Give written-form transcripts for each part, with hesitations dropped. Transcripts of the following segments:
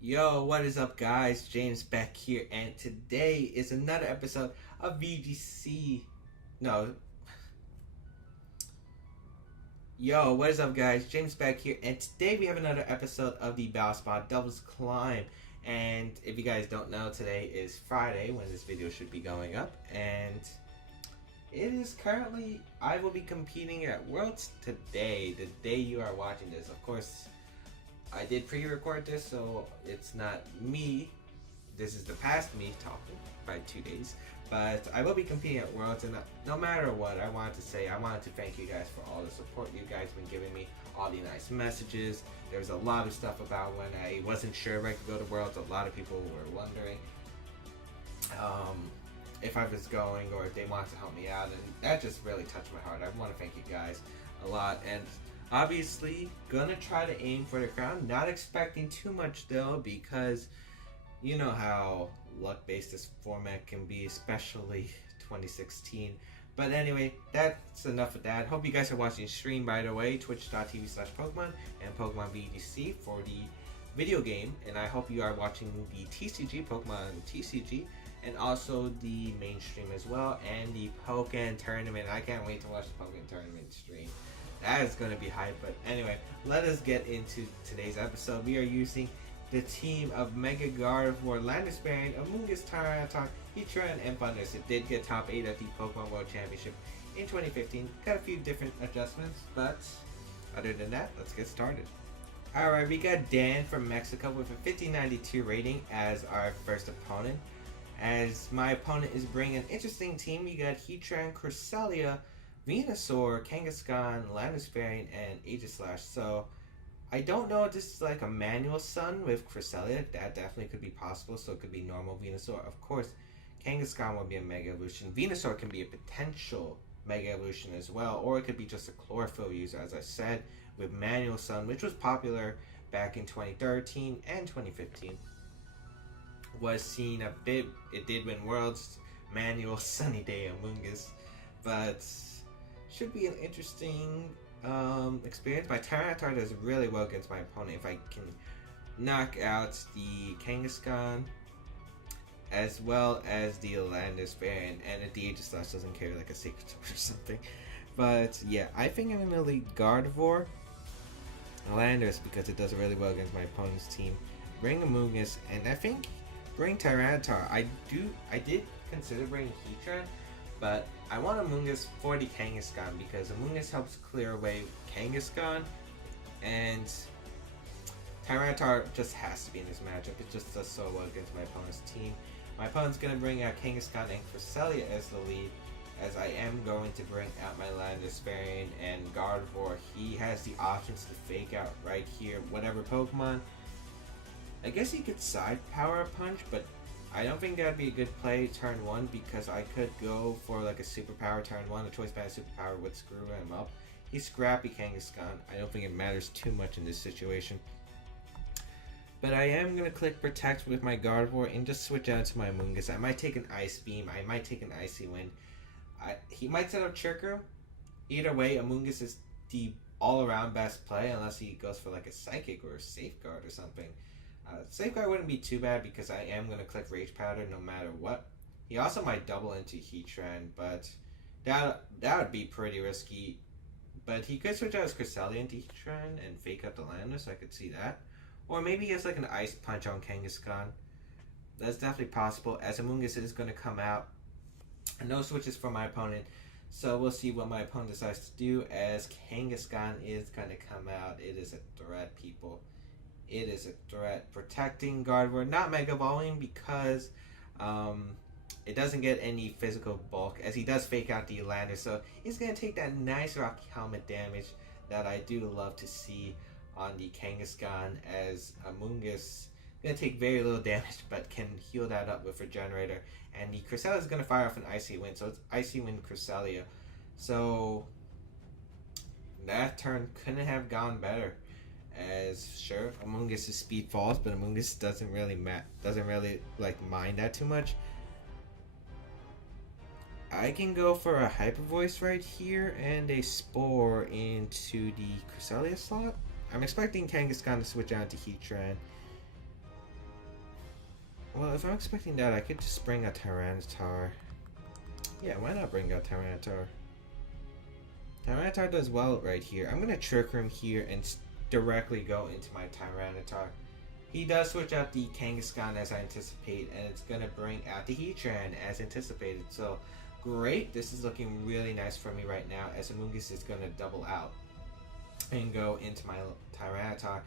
Yo, what is up, guys? James Baek here, and today is another episode of VGC. No, yo, what is up, guys? James Baek here, and today we have another episode of the Spot Doubles Climb. And if you guys don't know, today is Friday when this video should be going up, and it is currently, I will be competing at Worlds today, the day you are watching this. Of course, I did pre-record this, so it's not me. This is the past me talking by 2 days. But I will be competing at Worlds, and no matter what, I wanted to thank you guys for all the support you guys been giving me, all the nice messages. There was a lot of stuff about when I wasn't sure if I could go to Worlds. A lot of people were wondering if I was going or if they wanted to help me out, and that just really touched my heart. I want to thank you guys a lot, and obviously gonna try to aim for the crown. Not expecting too much though, because you know how luck-based this format can be, especially 2016. But anyway, that's enough of that. Hope you guys are watching the stream, by the way, twitch.tv/Pokemon and Pokemon VGC for the video game. And I hope you are watching the TCG, Pokemon TCG, and also the mainstream as well, and the Pokemon tournament. I can't wait to watch the Pokemon tournament stream. That is going to be hype. But anyway, let us get into today's episode. We are using the team of Mega Gardevoir, Landisberry, Amoonguss, Tyranitar, Heatran, and Thundurus. It did get top 8 at the Pokemon World Championship in 2015. Got a few different adjustments, but other than that, let's get started. Alright, we got Dan from Mexico with a 5092 rating as our first opponent. As my opponent is bringing an interesting team, you got Heatran, Cresselia, Venusaur, Kangaskhan, Landisberry, and Aegislash. So I don't know if this is like a manual sun with Cresselia. That definitely could be possible. So it could be normal Venusaur. Of course, Kangaskhan will be a Mega Evolution. Venusaur can be a potential Mega Evolution as well. Or it could be just a Chlorophyll user, as I said, with manual sun, which was popular back in 2013 and 2015. Was seen a bit, it did win Worlds, manual Sunny Day Amoonguss. But should be an interesting experience. My Tyranitar does really well against my opponent if I can knock out the Kangaskhan as well as the Landisberry, and the Aegislash doesn't carry like a Sacred Sword or something. But yeah, I think I'm gonna lead Gardevoir, Landorus, because it does really well against my opponent's team. Bring Amoonguss, and I think bring Tyranitar. I did consider bringing Heatran, but I want Amoonguss for the Kangaskhan because Amoonguss helps clear away Kangaskhan, and Tyranitar just has to be in this matchup. It just does so well against my opponent's team. My opponent's going to bring out Kangaskhan and Cresselia as the lead, as I am going to bring out my Landisberry and Gardevoir. He has the options to fake out right here whatever Pokemon. I guess he could side power punch, but I don't think that'd be a good play turn 1 because I could go for like a superpower turn 1. A choice band superpower would screw him up. He's scrappy Kangaskhan. I don't think it matters too much in this situation. But I am going to click Protect with my Gardevoir and just switch out to my Amoonguss. I might take an Ice Beam. I might take an Icy Wind. He might set up Chirco. Either way, Amoonguss is the all-around best play unless he goes for like a Psychic or a Safeguard or something. Safeguard wouldn't be too bad because I am going to click Rage Powder no matter what. He also might double into Heatran, but that would be pretty risky. But he could switch out his Cresselia into Heatran and fake up the Landorus, so I could see that. Or maybe he has like an Ice Punch on Kangaskhan. That's definitely possible, as Amoonguss is going to come out. No switches for my opponent, so we'll see what my opponent decides to do, as Kangaskhan is going to come out. It is a threat, people. It is a threat. Protecting Gardevoir, not Mega Evolving because it doesn't get any physical bulk, as he does fake out the Lander, so he's going to take that nice Rocky Helmet damage that I do love to see on the Kangaskhan, as Amoonguss going to take very little damage but can heal that up with Regenerator, and the Cresselia is going to fire off an Icy Wind, so it's Icy Wind Cresselia. So that turn couldn't have gone better. As sure, Amoonguss' speed falls, but Amoonguss doesn't really like mind that too much. I can go for a Hyper Voice right here and a Spore into the Cresselia slot. I'm expecting Kangaskhan to switch out to Heatran. Well, if I'm expecting that, I could just bring a Tyranitar. Yeah, why not bring a Tyranitar? Tyranitar does well right here. I'm gonna Trick Room here and directly go into my Tyranitar. He does switch out the Kangaskhan as I anticipate, and it's gonna bring out the Heatran as anticipated. So great, this is looking really nice for me right now, as Amoonguss is gonna double out and go into my Tyranitar,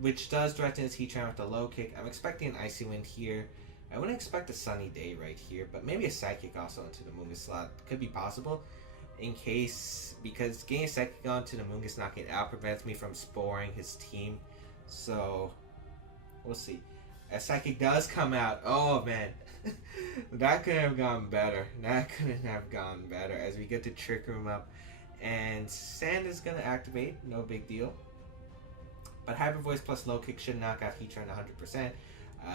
which does threaten his Heatran with the low kick. I'm expecting an Icy Wind here. I wouldn't expect a Sunny Day right here, but maybe a Psychic also into the Amoonguss slot could be possible. In case, because getting a Psychic onto the Amoonguss knocking it out prevents me from sporing his team. So we'll see. A Psychic does come out. Oh man, that couldn't have gone better. That couldn't have gone better. As we get to Trick Room up, and Sand is gonna activate. No big deal. But Hyper Voice plus Low Kick should knock out Heatran 100%.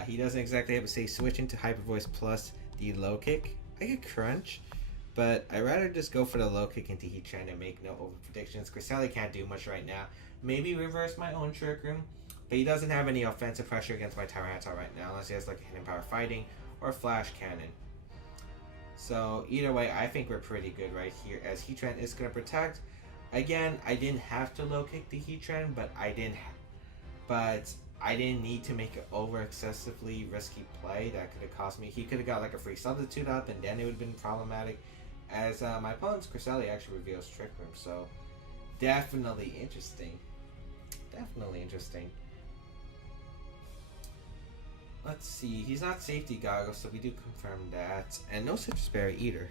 He doesn't exactly have to say switch into Hyper Voice plus the Low Kick. I could Crunch, but I'd rather just go for the Low Kick into Heatran and make no over predictions. Cresselia can't do much right now. Maybe reverse my own Trick Room. But he doesn't have any offensive pressure against my Tyranitar right now, unless he has like a Hidden Power Fighting or Flash Cannon. So either way, I think we're pretty good right here, as Heatran is going to protect. Again, I didn't have to low kick the Heatran, but I didn't need to make an over excessively risky play that could have cost me. He could have got like a free substitute up, and then it would have been problematic. As my opponent's Cresselia actually reveals Trick Room, so definitely interesting. Definitely interesting. Let's see, he's not Safety Goggles, so we do confirm that. And no Citrus Berry either.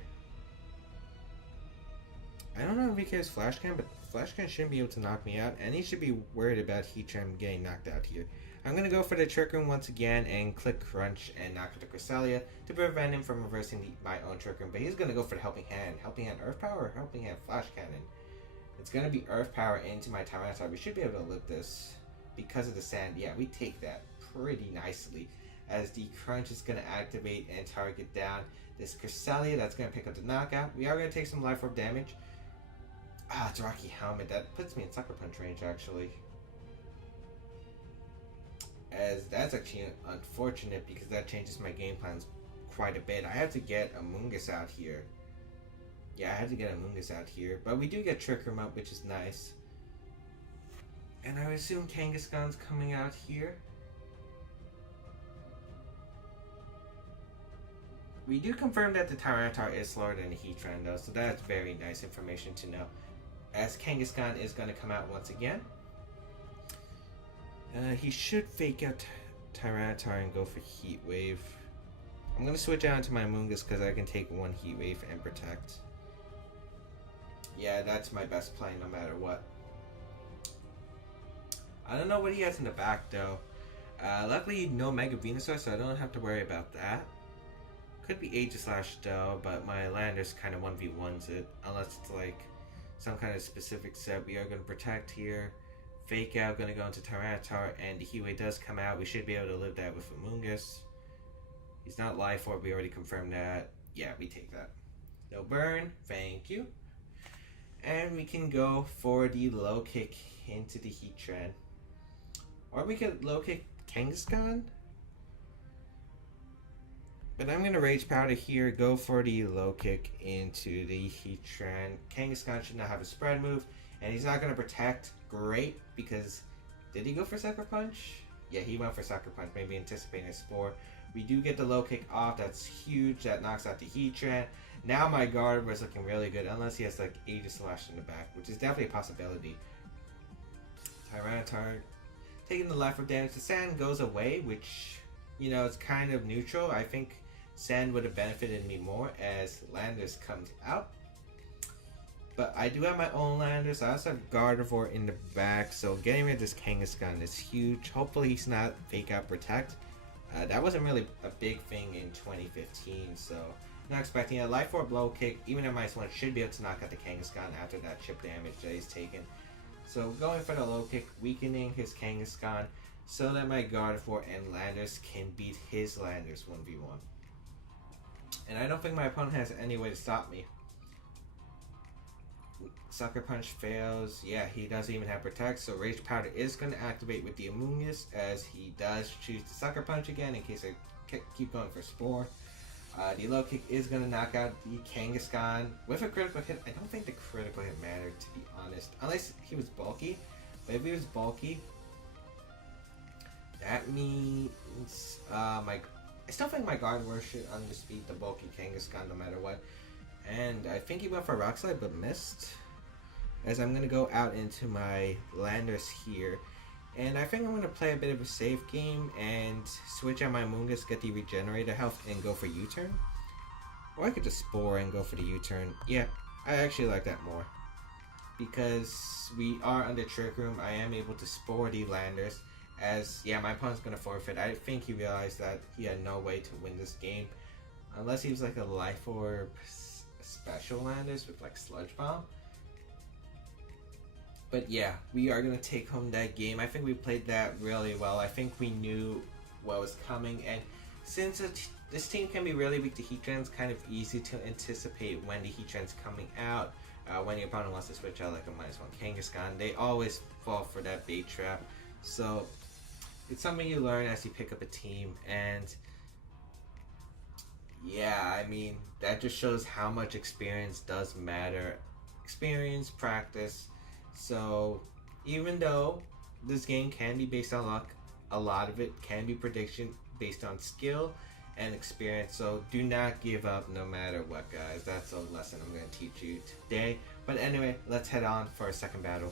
I don't know if he has Flash Cannon, but Flash Cannon shouldn't be able to knock me out, and he should be worried about Heatran getting knocked out here. I'm going to go for the Trick Room once again and click Crunch and knock out the Cresselia to prevent him from reversing my own Trick Room, but he's going to go for the Helping Hand. Helping Hand Earth Power or Helping Hand Flash Cannon? It's going to be Earth Power into my Tyranitar. We should be able to live this because of the sand. Yeah, we take that pretty nicely, as the Crunch is going to activate and target down this Cresselia. That's going to pick up the knockout. We are going to take some Life Orb damage. It's Rocky Helmet. That puts me in Sucker Punch range, actually. As that's actually unfortunate, because that changes my game plans quite a bit. I have to get Amoonguss out here. Yeah, I have to get Amoonguss out here. But we do get Trick Room up, which is nice. And I assume Kangaskhan's coming out here. We do confirm that the Tyranitar is slower than the Heatran though, so that's very nice information to know. As Kangaskhan is going to come out once again. He should fake out Tyranitar and go for Heat Wave. I'm going to switch out to my Amoonguss because I can take one Heat Wave and protect. Yeah, that's my best play no matter what. I don't know what he has in the back though. Luckily no Mega Venusaur, so I don't have to worry about that. Could be Aegislash though, but my Landers kind of 1v1s it, unless it's like some kind of specific set. We are going to protect here. Fake Out going to go into Tyranitar, and the Heatwave does come out. We should be able to live that with Amoonguss. He's not Life Orb, we already confirmed that. Yeah, we take that. No burn, thank you. And we can go for the low kick into the Heatran. Or we could low kick Kangaskhan. But I'm going to Rage Powder here, go for the low kick into the Heatran. Kangaskhan should not have a spread move, and he's not going to protect. Great, because did he go for Sucker Punch? Yeah, he went for Sucker Punch, maybe anticipating a Spore. We do get the low kick off, that's huge, that knocks out the Heatran. Now my guard was looking really good, unless he has like Aegislash in the back, which is definitely a possibility. Tyranitar taking the Life Orb damage. The Sand goes away, which, you know, it's kind of neutral. I think Sand would have benefited me more as Landers comes out. But I do have my own Landers. I also have Gardevoir in the back, so getting rid of this Kangaskhan is huge. Hopefully he's not Fake Out Protect. That wasn't really a big thing in 2015, so not expecting a Life Orb low kick. Even a -1 should be able to knock out the Kangaskhan after that chip damage that he's taken. So going for the low kick, weakening his Kangaskhan so that my Gardevoir and Landers can beat his Landers 1v1. And I don't think my opponent has any way to stop me. Sucker Punch fails. Yeah, he doesn't even have Protect, so Rage Powder is going to activate with the Amoonguss as he does choose to Sucker Punch again in case I keep going for Spore. The low kick is going to knock out the Kangaskhan with a critical hit. I don't think the critical hit mattered, to be honest, unless he was bulky. But if he was bulky, that means I still think my Gardevoir should underspeed the bulky Kangaskhan no matter what. And I think he went for Rock Slide but missed. As I'm going to go out into my Landers here. And I think I'm going to play a bit of a safe game and switch out my Amoonguss, get the Regenerator health, and go for U-turn. Or I could just Spore and go for the U-turn. Yeah, I actually like that more. Because we are under Trick Room, I am able to Spore the Landers. As, yeah, my opponent's going to forfeit. I think he realized that he had no way to win this game. Unless he was like a Life Orb special Landers with like Sludge Bomb. But yeah, we are going to take home that game. I think we played that really well. I think we knew what was coming. And since this team can be really weak to Heatrans, kind of easy to anticipate when the Heatran's coming out. When your opponent wants to switch out like a -1 Kangaskhan, they always fall for that bait trap. So it's something you learn as you pick up a team. And yeah, I mean, that just shows how much experience does matter. Experience, practice. So even though this game can be based on luck, a lot of it can be prediction based on skill and experience. So do not give up no matter what, guys. That's a lesson I'm going to teach you today. But anyway, let's head on for our second battle.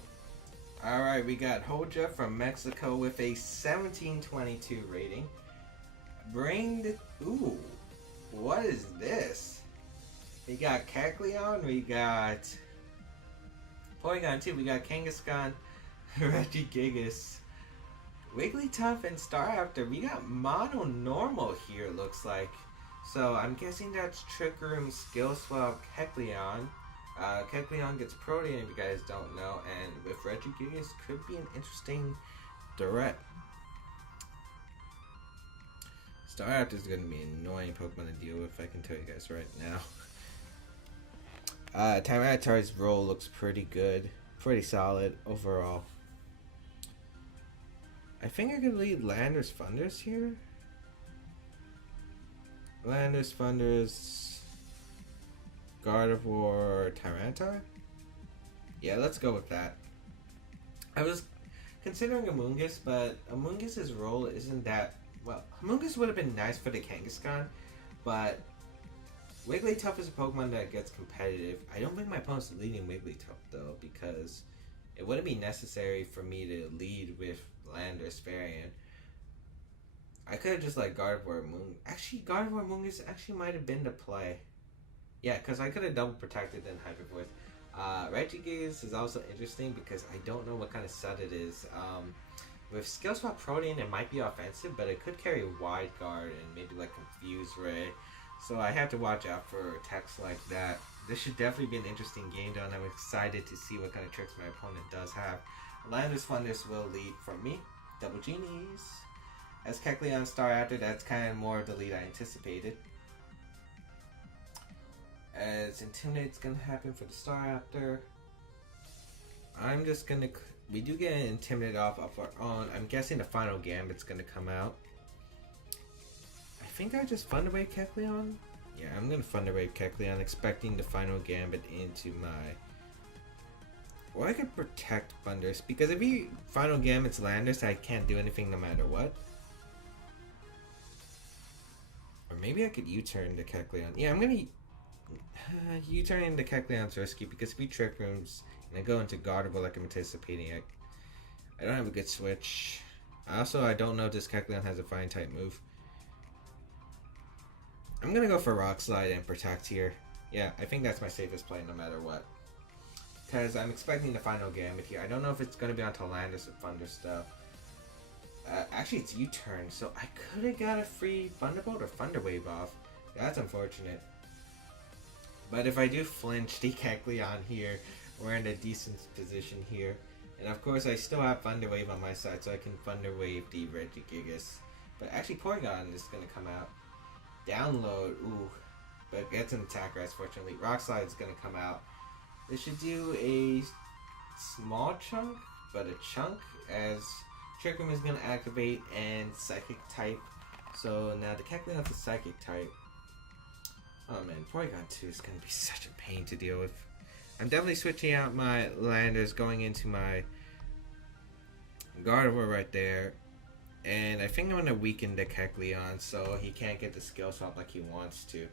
Alright, we got Hoja from Mexico with a 1722 rating. Bring the... Ooh, what is this? We got Kecleon, we got... Porygon too, we got Kangaskhan, Regigigas, Wigglytuff, and Staraptor. We got Mono Normal here, it looks like. So I'm guessing that's Trick Room Skill Swap Kecleon. Kecleon gets Protean if you guys don't know, and with Regigigas could be an interesting threat. Staraptor is going to be an annoying Pokemon to deal with, I can tell you guys right now. Tyranitar's role looks pretty good. Pretty solid overall. I think I could lead Landers Funders here. Landers Funders, Gardevoir, Tyranitar? Yeah, let's go with that. I was considering Amoonguss, but Amoonguss's role isn't that... Well, Amoonguss would have been nice for the Kangaskhan, but Wigglytuff is a Pokemon that gets competitive. I don't think my opponent's leading Wigglytuff though, because it wouldn't be necessary for me to lead with Landers Variant. I could have just like Gardevoir Moon. Actually, Gardevoir Moongus actually might have been the play. Yeah, because I could have double protected and Hyper Voice. Regigigas is also interesting because I don't know what kind of set it is. With Skill Swap Protean, it might be offensive, but it could carry Wide Guard and maybe like Confuse Ray. So I have to watch out for attacks like that. This should definitely be an interesting game though, and I'm excited to see what kind of tricks my opponent does have. Landers Funders will lead from me. Double Genies. As Kecleon Staraptor, that's kind of more of the lead I anticipated. As Intimidate's gonna happen for the Staraptor. I'm just gonna... We do get an Intimidate off of our own. I'm guessing the final Gambit's gonna come out. I think I just Thunder Wave Kecleon? Yeah, I'm gonna Thunder Wave Kecleon, expecting the final Gambit into my... Or I could protect Thunders, because if he final Gambit's Landers, I can't do anything no matter what. Or maybe I could U-turn the Kecleon. Yeah, I'm gonna... U-turning the Kecleon's risky, because if he Trick Rooms and I go into Gardevoir like I'm anticipating, I don't have a good switch. Also, I don't know if this Kecleon has a Fine type move. I'm gonna go for Rock Slide and Protect here. Yeah, I think that's my safest play no matter what. Because I'm expecting the final Gambit here. I don't know if it's gonna be onto Landers or Thunder stuff. Actually, it's U-turn, so I could have got a free Thunderbolt or Thunder Wave off. That's unfortunate. But if I do flinch the Kecleon here, we're in a decent position here. And of course, I still have Thunder Wave on my side, so I can Thunder Wave the Regigigas. But actually, Porygon is going to come out. Download, ooh. But gets an attack rest, fortunately. Rock Slide is going to come out. This should do a small chunk, but a chunk, as Trick Room is going to activate and Psychic type. So now the Kecleon's a Psychic type. Oh man, Porygon 2 is going to be such a pain to deal with. I'm definitely switching out my Landers, going into my Gardevoir right there. And I think I'm going to weaken the Kecleon so he can't get the skill swap like he wants to.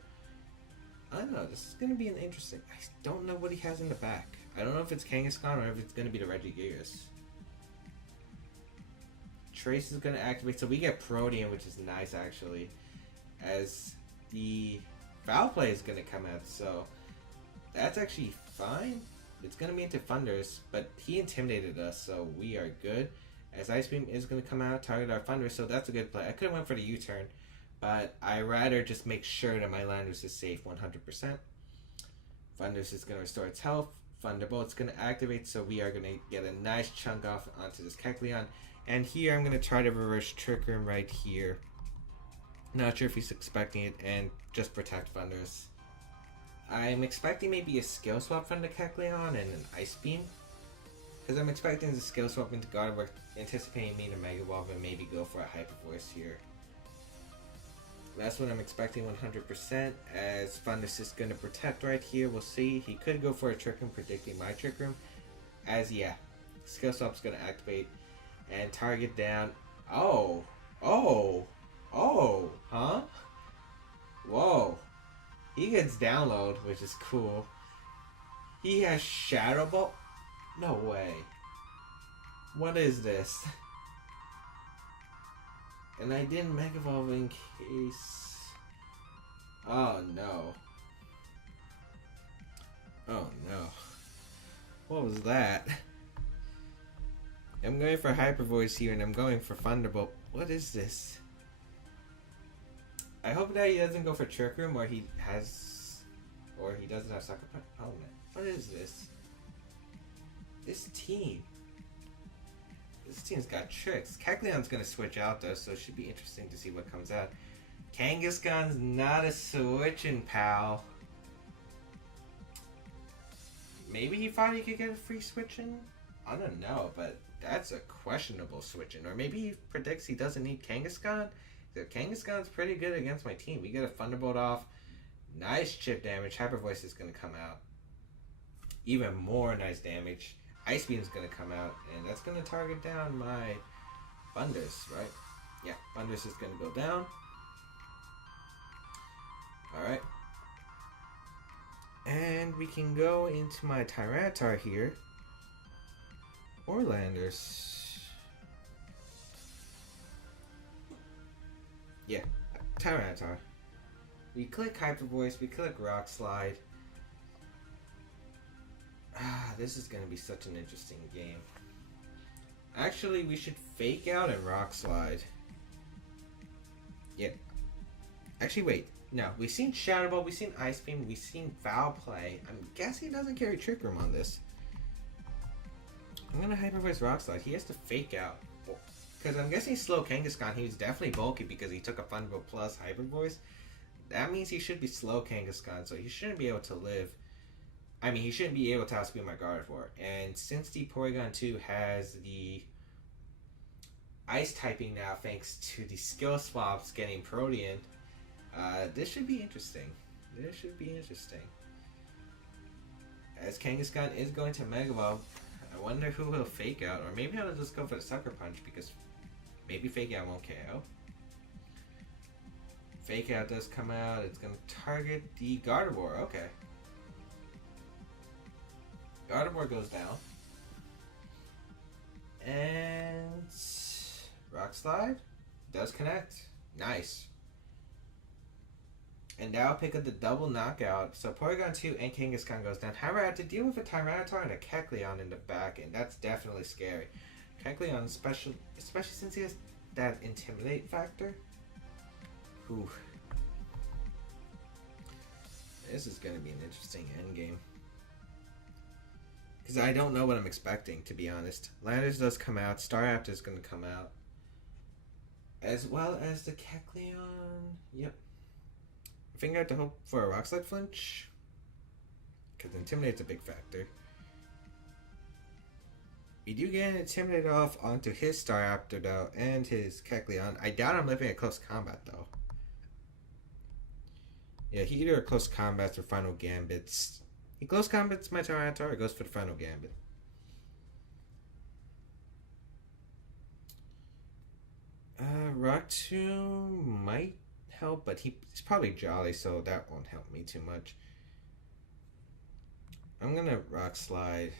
I don't know, this is going to be an interesting... I don't know what he has in the back. I don't know if it's Kangaskhan or if it's going to be the Regigigas. Trace is going to activate, so we get Protean, which is nice actually. As the Foul Play is going to come out, so that's actually fine. It's going to be into Thunders, but he intimidated us, so we are good. As Ice Beam is going to come out, target our Thunders, so that's a good play. I could have went for the U-turn, but I rather just make sure that my Landers is safe 100%. Thunders is going to restore its health. Thunderbolt's going to activate, so we are going to get a nice chunk off onto this Kecleon. And here I'm going to try to reverse Trick Room right here. Not sure if he's expecting it, and just protect Thunders. I'm expecting maybe a skill swap from the Kecleon and an Ice Beam. Because I'm expecting the skill swap into Gardevoir, anticipating me to Mega Evolve and maybe go for a Hyper Voice here. That's what I'm expecting 100%, as Thunders is going to protect right here. We'll see. He could go for a Trick Room, predicting my Trick Room. As, yeah, skill swap's going to activate and target down. Oh, huh? Whoa. He gets download, which is cool. He has Shadow Ball? No way. What is this? And I didn't Mega Evolve in case... Oh no. Oh no. What was that? I'm going for Hyper Voice here and I'm going for Thunderbolt. What is this? I hope that he doesn't go for Trick Room, or he doesn't have Sucker Punch. Oh man. What is this? This team's got tricks. Kecleon's gonna switch out though, so it should be interesting to see what comes out. Kangaskhan's not a switching pal. Maybe he thought he could get a free switching? I don't know, but that's a questionable switching. Or maybe he predicts he doesn't need Kangaskhan. Kangaskhan's pretty good against my team. We get a Thunderbolt off. Nice chip damage. Hyper Voice is gonna come out. Even more nice damage. Ice Beam's gonna come out, and that's gonna target down my Thunders, right? Yeah, Thunders is gonna go down. Alright. And we can go into my Tyranitar here. Or Landers. Yeah, Tyranitar. We click Hyper Voice, we click Rock Slide. This is going to be such an interesting game. Actually, we should Fake Out and Rock Slide. Yeah. Actually, wait. No, we've seen Shadow Ball, we've seen Ice Beam, we've seen Foul Play. I'm guessing he doesn't carry Trick Room on this. I'm going to Hyper Voice Rock Slide. He has to Fake Out. Because I'm guessing slow Kangaskhan, he was definitely bulky because he took a Thunderbolt plus Hyper Voice. That means he should be slow Kangaskhan, so he shouldn't be able to live. I mean, he shouldn't be able to outspeed my Gardevoir. And since the Porygon 2 has the Ice typing now, thanks to the skill swaps getting Protean, this should be interesting. This should be interesting. As Kangaskhan is going to Mega Evolve, I wonder who will Fake Out. Or maybe I'll just go for the Sucker Punch, because maybe Fake Out won't KO. Fake Out does come out. It's going to target the Gardevoir. Okay. Gardevoir goes down. And Rock Slide does connect. Nice. And now I'll pick up the double knockout. So Porygon 2 and Kangaskhan goes down. However, I have to deal with a Tyranitar and a Kecleon in the back, and that's definitely scary. Kecleon, especially since he has that Intimidate factor. Whew. This is going to be an interesting endgame. Because I don't know what I'm expecting, to be honest. Landers does come out. Staraptor is going to come out. As well as the Kecleon. Yep. I think I have to hope for a Rock Slide flinch. because Intimidate's a big factor. We do get an Intimidate off onto his Staraptor though, and his Kecleon. I doubt I'm living at close combat though. Yeah, he either close combats or final gambits. He close combats my Tyranitar or goes for the final gambit. Rock Tomb might help, but he's probably Jolly, so that won't help me too much. I'm gonna Rock Slide.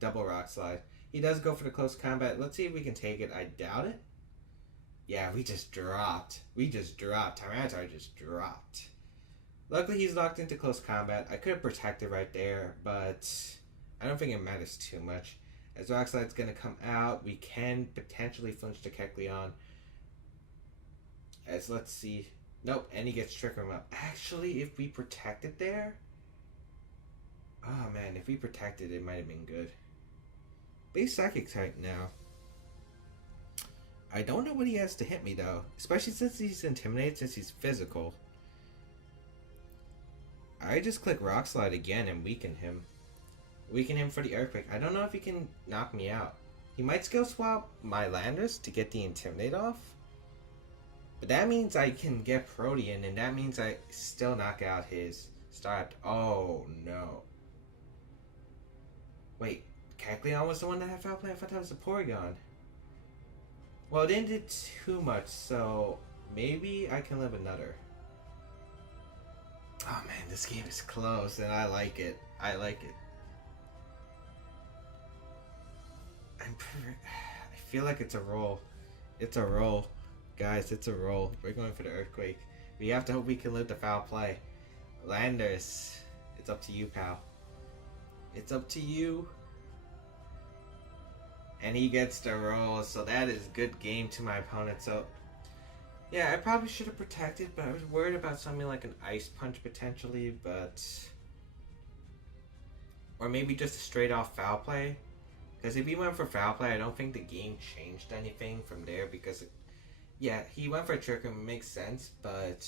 Double Rock Slide. He does go for the close combat. Let's see if we can take it. I doubt it. Yeah, we just dropped. Tyranitar just dropped. Luckily, he's locked into close combat. I could have protected right there, but I don't think it matters too much. As Rock Slide's going to come out, we can potentially flinch to Kecleon. As let's see. Nope, and he gets Trick Room up. Actually, if we protected there... Oh man, if we protected, it might have been good. But he's Psychic type now. I don't know what he has to hit me though. Especially since he's Intimidated, since he's physical. I just click Rock Slide again and weaken him. Weaken him for the Earthquake. I don't know if he can knock me out. He might skill swap my Landers to get the Intimidate off. But that means I can get Protean, and that means I still knock out his Staraptor. Oh no. Wait, Kecleon was the one that had foul play? I thought that was the Porygon. Well, it didn't do too much, so maybe I can live another. Oh man, this game is close, and I like it. I like it. I feel like it's a roll. It's a roll. Guys, it's a roll. We're going for the Earthquake. We have to hope we can live the foul play. Landers, it's up to you, pal. It's up to you. And he gets the roll, so that is good game to my opponent. So, yeah, I probably should have protected, but I was worried about something like an Ice Punch potentially, but... Or maybe just a straight off foul play. Because if he went for foul play, I don't think the game changed anything from there, because... Yeah, he went for a Trick Room, makes sense, but...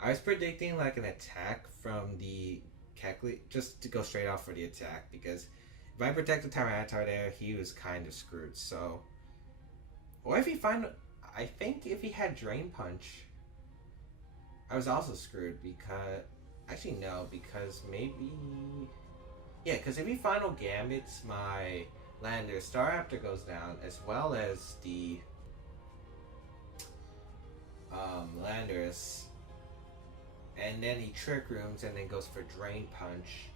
I was predicting like an attack from the Kecleon, just to go straight off for the attack, because... If I protected Tyranitar there, he was kind of screwed, so... Or if he I think if he had Drain Punch, I was also screwed, because... Actually, no, because maybe... Yeah, because if he Final Gambits my Lander, Staraptor goes down, as well as the... Landers, and then he Trick Rooms and then goes for Drain Punch.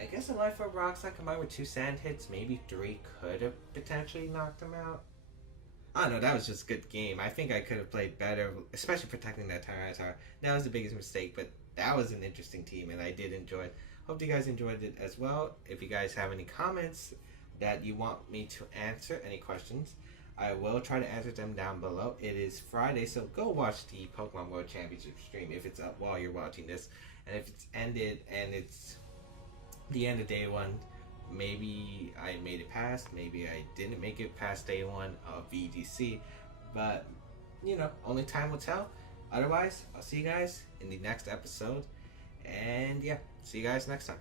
I guess a Life Orb Rock Slide combined with 2 Sand Hits, maybe 3 could have potentially knocked him out. I don't know, that was just a good game. I think I could have played better, especially protecting that Tyranitar. That was the biggest mistake, but that was an interesting team and I did enjoy it. Hope you guys enjoyed it as well. If you guys have any comments that you want me to answer, any questions, I will try to answer them down below. It is Friday, so go watch the Pokemon World Championship stream if it's up while you're watching this. And if it's ended and it's the end of day 1, maybe I made it past, maybe I didn't make it past day 1 of VGC. But, you know, only time will tell. Otherwise, I'll see you guys in the next episode. And yeah, see you guys next time.